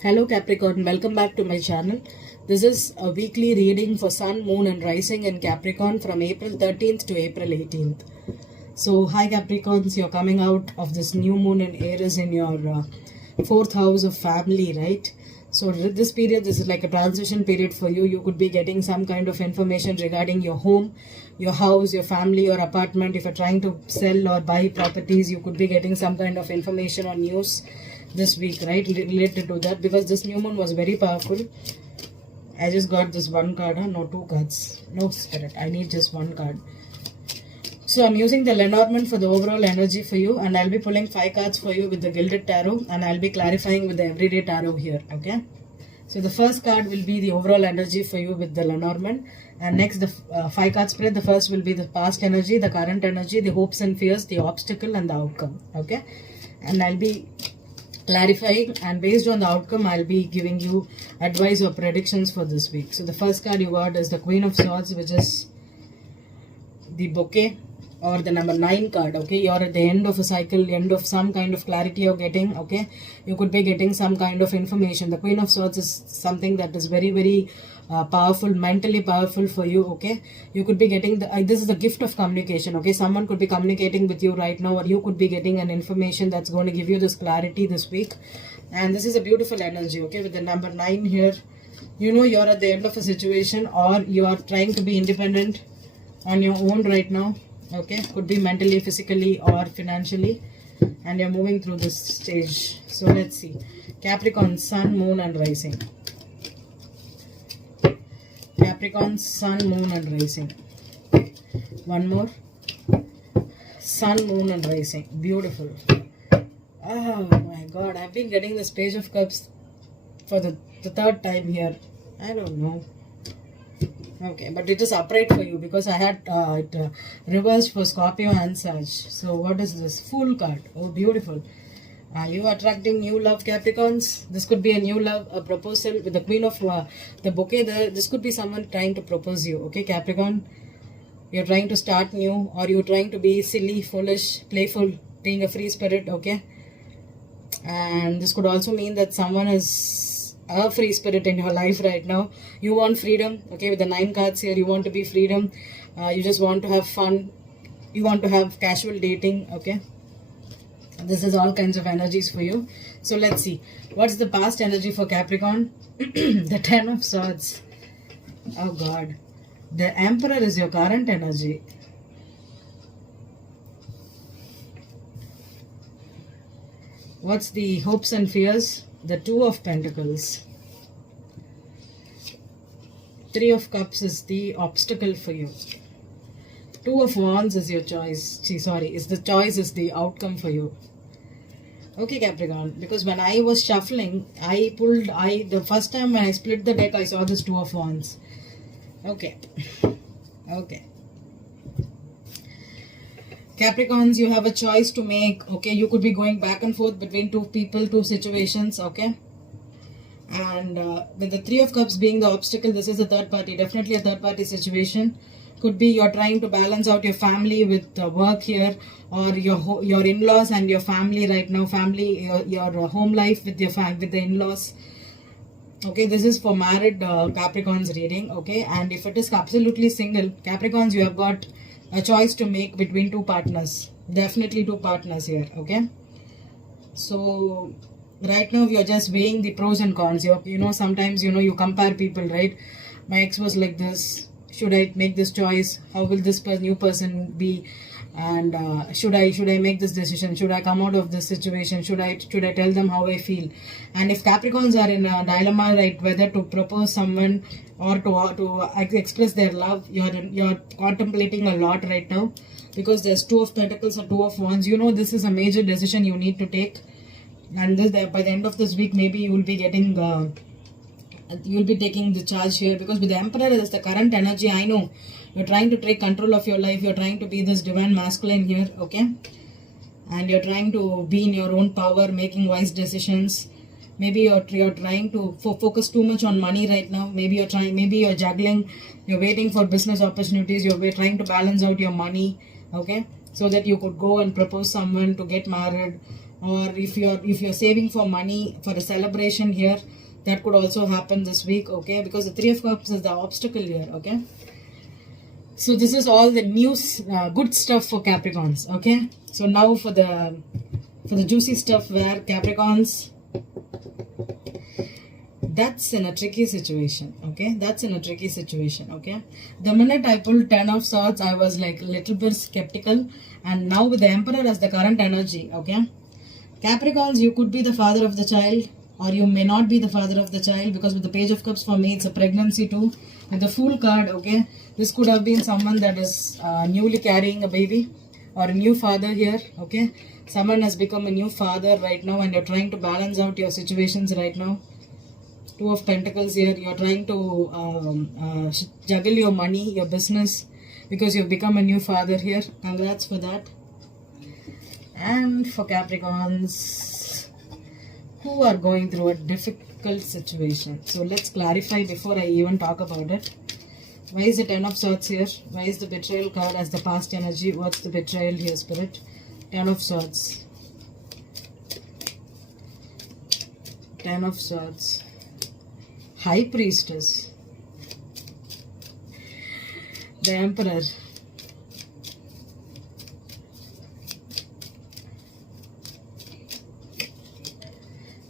Hello Capricorn, welcome back to my channel. This is a weekly reading for Sun, Moon and Rising in Capricorn from April 13th to April 18th. So hi Capricorns, you're coming out of this new moon in Aries in your fourth house of family, right? So this period, this is like a transition period for you. You could be getting some kind of information regarding your home, your house, your family, your apartment. If you're trying to sell or buy properties, you could be getting some kind of information or news this week, right, related to that, because this new moon was very powerful. I just got this one card, no two cards, no spirit, I need just one card. So I'm using the Lenormand for the overall energy for you, and I'll be pulling 5 cards for you with the Gilded Tarot, and I'll be clarifying with the Everyday Tarot here, okay? So the first card will be the overall energy for you with the Lenormand, and next the 5 card spread. The first will be the past energy, the current energy, the hopes and fears, the obstacle and the outcome, okay? And I'll be clarifying, and based on the outcome I'll be giving you advice or predictions for this week. So the first card you got is the Queen of Swords, which is the bouquet or the number 9 card, okay? You're at the end of a cycle, end of some kind of clarity you're getting, okay? You could be getting some kind of information. The Queen of Swords is something that is very, very powerful, mentally powerful for you, okay? You could be getting this is the gift of communication, okay? Someone could be communicating with you right now, or you could be getting an information that's going to give you this clarity this week. And this is a beautiful energy, okay? With the number 9 here, you know you're at the end of a situation, or you are trying to be independent on your own right now, okay? Could be mentally, physically or financially, and you're moving through this stage. So let's see. Capricorn, Sun, Moon and Rising. Capricorn, Sun, Moon and Rising. One more. Sun, Moon and Rising. Beautiful. Oh my god, I've been getting this Page of Cups for the third time here. I don't know. Okay, but it is upright for you because I had it reversed for Scorpio and Sag. So what is this? Fool card. Oh, beautiful. Are you attracting new love, Capricorns? This could be a new love, a proposal with the Queen of the bouquet. This could be someone trying to propose you, okay, Capricorn? You're trying to start new, or you're trying to be silly, foolish, playful, being a free spirit, okay? And this could also mean that someone is a free spirit in your life right now. You want freedom, okay? With the 9 cards here, you want to be freedom. You just want to have fun. You want to have casual dating, okay? This is all kinds of energies for you. So let's see. What's the past energy for Capricorn? The 10 of Swords. Oh God. The Emperor is your current energy. What's the hopes and fears? The 2 of Pentacles. 3 of Cups is the obstacle for you. 2 of Wands is your choice. The choice is the outcome for you. Okay, Capricorn, because when I was shuffling, the first time when I split the deck, I saw this 2 of Wands. Okay. Okay. Capricorns, you have a choice to make, okay? You could be going back and forth between 2 people, 2 situations, okay? And with the 3 of Cups being the obstacle, this is a third party, definitely a third party situation. Could be you're trying to balance out your family with work here, or your in-laws and your family right now, your home life with with the in-laws. Okay, this is for married Capricorns reading, okay? And if it is absolutely single, Capricorns, you have got a choice to make between 2 partners. Definitely 2 partners here, okay? So right now you're just weighing the pros and cons. Sometimes you compare people, right? My ex was like this. Should I make this choice? How will this new person be? And should I make this decision? Should I come out of this situation? Should I tell them how I feel? And if Capricorns are in a dilemma, right, whether to propose someone or to express their love, you're contemplating a lot right now, because there's 2 of Pentacles or 2 of Wands. This is a major decision you need to take, and by the end of this week, maybe you will be getting you'll be taking the charge here, because with the Emperor is the current energy. I know you're trying to take control of your life. You're trying to be this divine masculine here, okay? And you're trying to be in your own power, making wise decisions. Maybe you're trying to focus too much on money right now. Maybe you're juggling. You're waiting for business opportunities. You're trying to balance out your money, okay? So that you could go and propose someone to get married, or if you're saving for money for a celebration here, that could also happen this week, okay, because the Three of Cups is the obstacle here, okay. So this is all the news, good stuff for Capricorns, okay. So now for the juicy stuff where Capricorns, that's in a tricky situation, okay. That's in a tricky situation, okay. The minute I pulled 10 of Swords, I was like a little bit skeptical, and now with the Emperor as the current energy, okay. Capricorns, you could be the father of the child, or you may not be the father of the child, because with the Page of Cups, for me it's a pregnancy too. With the Fool card, okay, this could have been someone that is newly carrying a baby, or a new father here, okay. Someone has become a new father right now, and you're trying to balance out your situations right now. Two of Pentacles here, you're trying to juggle your money, your business, because you've become a new father here. Congrats for that. And for Capricorns who are going through a difficult situation, so let's clarify before I even talk about it. Why is the 10 of Swords here? Why is the Betrayal card as the past energy? What's the betrayal here, Spirit? 10 of Swords. 10 of Swords. High Priestess. The Emperor.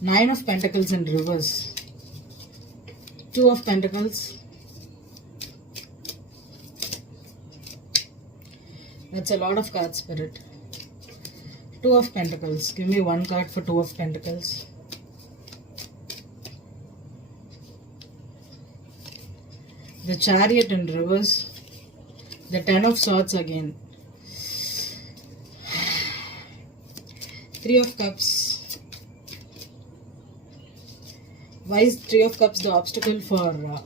Nine of Pentacles in reverse. Two of Pentacles. That's a lot of cards, Spirit. Two of Pentacles. Give me one card for Two of Pentacles. The Chariot in reverse. The 10 of Swords again. Three of Cups. Why is Three of Cups the obstacle for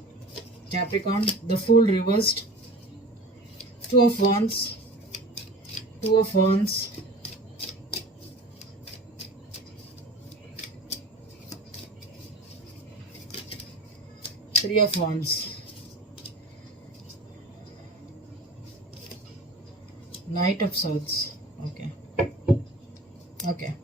Capricorn? The Fool reversed. Two of Wands. Two of Wands. Three of Wands. Knight of Swords. Okay. Okay.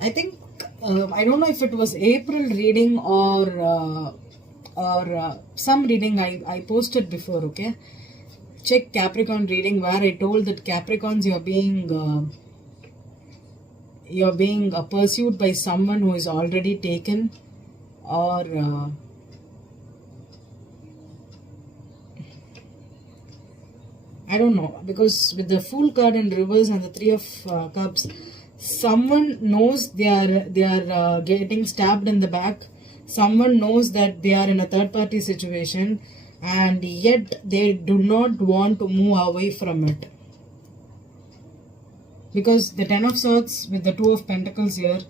I think I don't know if it was April reading or some reading I posted before, okay. Check Capricorn reading where I told that Capricorns, you're being pursued by someone who is already taken, or I don't know, because with the Fool card in reverse and the Three of Cups, someone knows they are getting stabbed in the back. Someone knows that they are in a third party situation, and yet they do not want to move away from it. Because the 10 of Swords with the Two of Pentacles here,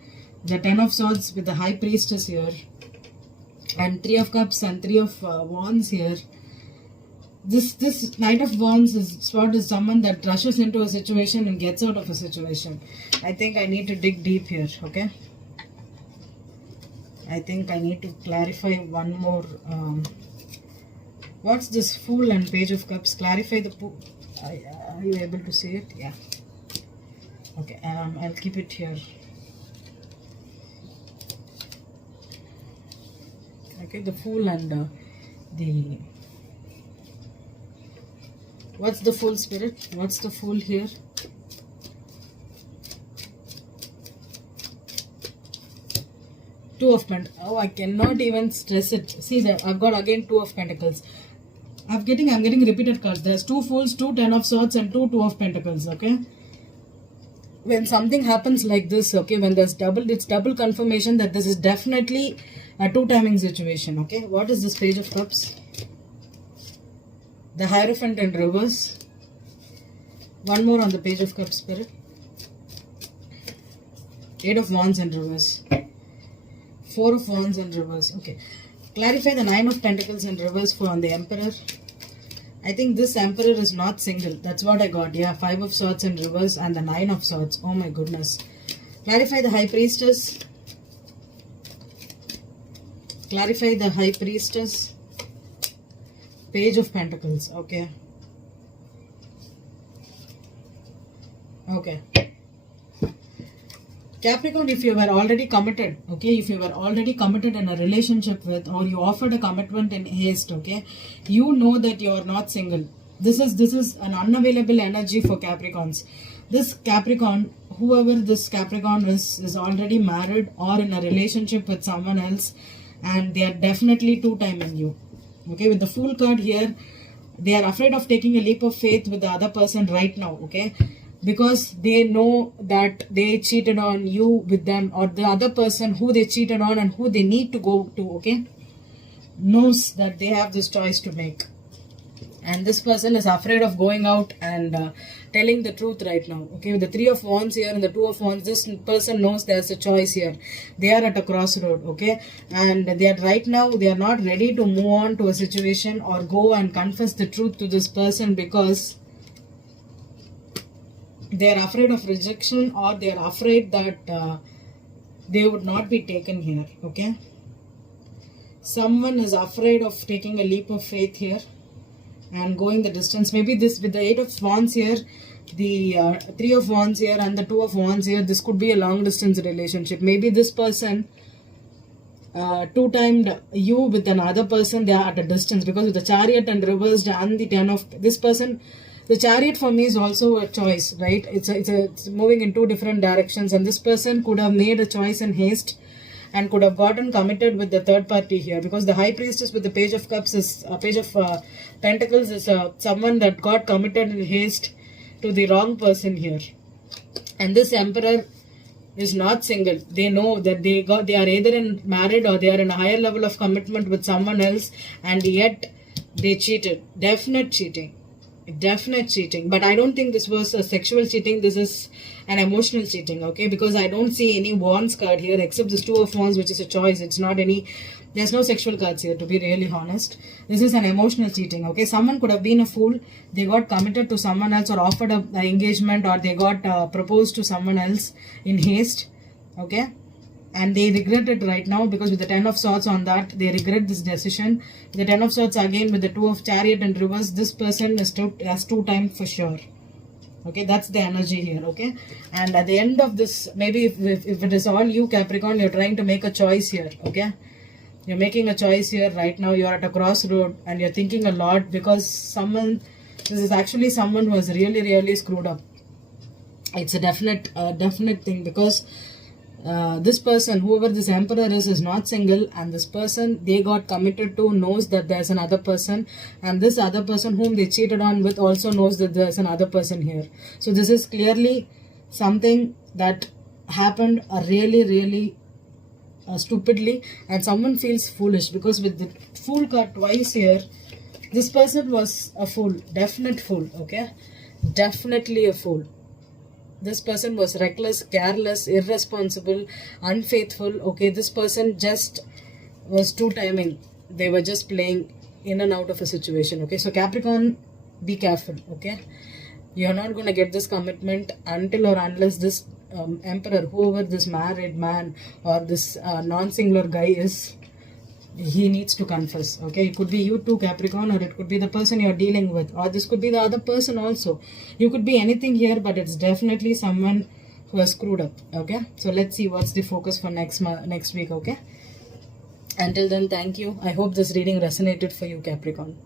the 10 of Swords with the High Priestess here, and Three of Cups and Three of Wands here. This Knight of Wands is someone that rushes into a situation and gets out of a situation. I think I need to dig deep here, okay? I think I need to clarify one more. What's this Fool and Page of Cups? Clarify the... Are you able to see it? Yeah. Okay, I'll keep it here. Okay, the Fool and the... What's the Fool, Spirit? What's the Fool here? Two of Pentacles. Oh, I cannot even stress it. See that I've got again Two of Pentacles. I'm getting repeated cards. There's two Fools, two 10 of Swords, and two of Pentacles. Okay. When something happens like this, okay, when there's it's double confirmation that this is definitely a two-timing situation. Okay. What is this Page of Cups? The Hierophant in reverse. One more on the Page of Cups, Spirit. Eight of Wands in reverse. Four of Wands in reverse. Okay. Clarify the Nine of Pentacles in reverse for on the Emperor. I think this Emperor is not single. That's what I got. Yeah, Five of Swords in reverse and the Nine of Swords. Oh my goodness. Clarify the High Priestess. Clarify the High Priestess, Page of Pentacles. Okay. Okay. Capricorn, if you were already committed, okay, if you were already committed in a relationship with, or you offered a commitment in haste, okay, you know that you are not single. This is an unavailable energy for Capricorns. This Capricorn, whoever this Capricorn is already married or in a relationship with someone else, and they are definitely two-timing you. Okay, with the Fool card here, they are afraid of taking a leap of faith with the other person right now, okay, because they know that they cheated on you with them, or the other person who they cheated on and who they need to go to, okay, knows that they have this choice to make. And this person is afraid of going out and telling the truth right now. Okay, with the Three of Wands here and the Two of Wands, this person knows there's a choice here. They are at a crossroad, okay, and they are right now, they are not ready to move on to a situation or go and confess the truth to this person, because they are afraid of rejection, or they are afraid that they would not be taken here, okay. Someone is afraid of taking a leap of faith here and going the distance. Maybe this, with the Eight of Wands here, the Three of Wands here and the Two of Wands here, this could be a long distance relationship. Maybe this person two-timed you with another person. They are at a distance, because with the Chariot and reversed and the Ten of, this person, the Chariot for me is also a choice, right? It's moving in two different directions, and this person could have made a choice in haste and could have gotten committed with the third party here, because the High Priestess with the Page of Cups is Page of Pentacles is someone that got committed in haste to the wrong person here. And this Emperor is not single. They know that they are either married or they are in a higher level of commitment with someone else, and yet they cheated. Definite cheating. But I don't think this was a sexual cheating. This is an emotional cheating, okay, because I don't see any Wands card here except this Two of Wands, which is a choice. It's not any, there's no sexual cards here, to be really honest. This is an emotional cheating, okay. Someone could have been a fool. They got committed to someone else, or offered an engagement, or they got proposed to someone else in haste, okay, and they regret it right now, because with the Ten of Swords on that, they regret this decision. The Ten of Swords again with the Two of Chariot and reverse, this person has two-timed for sure. Okay, that's the energy here, okay. And at the end of this, maybe if it is all you, Capricorn, you're trying to make a choice here, okay. You're making a choice here right now. You're at a crossroad and you're thinking a lot, because this is actually someone who has really, really screwed up. It's a definite thing, because this person, whoever this Emperor is not single, and this person they got committed to knows that there's another person, and this other person whom they cheated on with also knows that there's another person here. So this is clearly something that happened really, really stupidly, and someone feels foolish, because with the Fool card twice here, this person was a fool, definite fool, okay, definitely a fool. This person was reckless, careless, irresponsible, unfaithful. Okay, this person just was two-timing. They were just playing in and out of a situation. Okay, so Capricorn, be careful. Okay, you're not going to get this commitment until or unless this Emperor, whoever this married man or this non-singular guy is, he needs to confess. Okay, it could be you too, Capricorn, or it could be the person you're dealing with, or this could be the other person also. You could be anything here, but it's definitely someone who has screwed up. Okay, so let's see what's the focus for next week. Okay, until then, thank you. I hope this reading resonated for you, Capricorn.